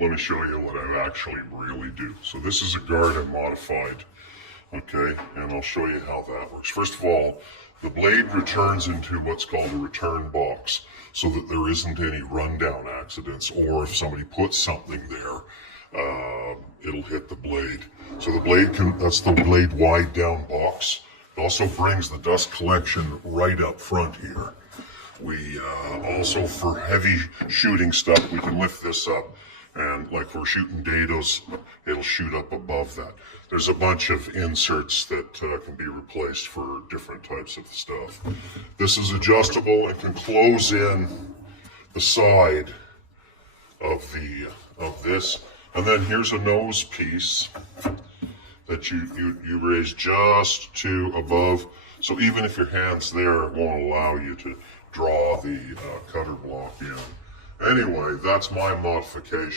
let me show you what I actually really do. So this is a guard I modified, okay, and I'll show you how that works. First of all, the blade returns into what's called a return box so that there isn't any rundown accidents, or if somebody puts something there, it'll hit the blade. So the blade that's the blade wide down box. It also brings the dust collection right up front here. We also, for heavy shooting stuff, we can lift this up, and like we're shooting dados, it'll shoot up above that. There's a bunch of inserts that can be replaced for different types of stuff. This is adjustable and can close in the side of this. And then here's a nose piece that you raise just to above. So even if your hand's there, it won't allow you to draw the cutter block in. Anyway, that's my modification.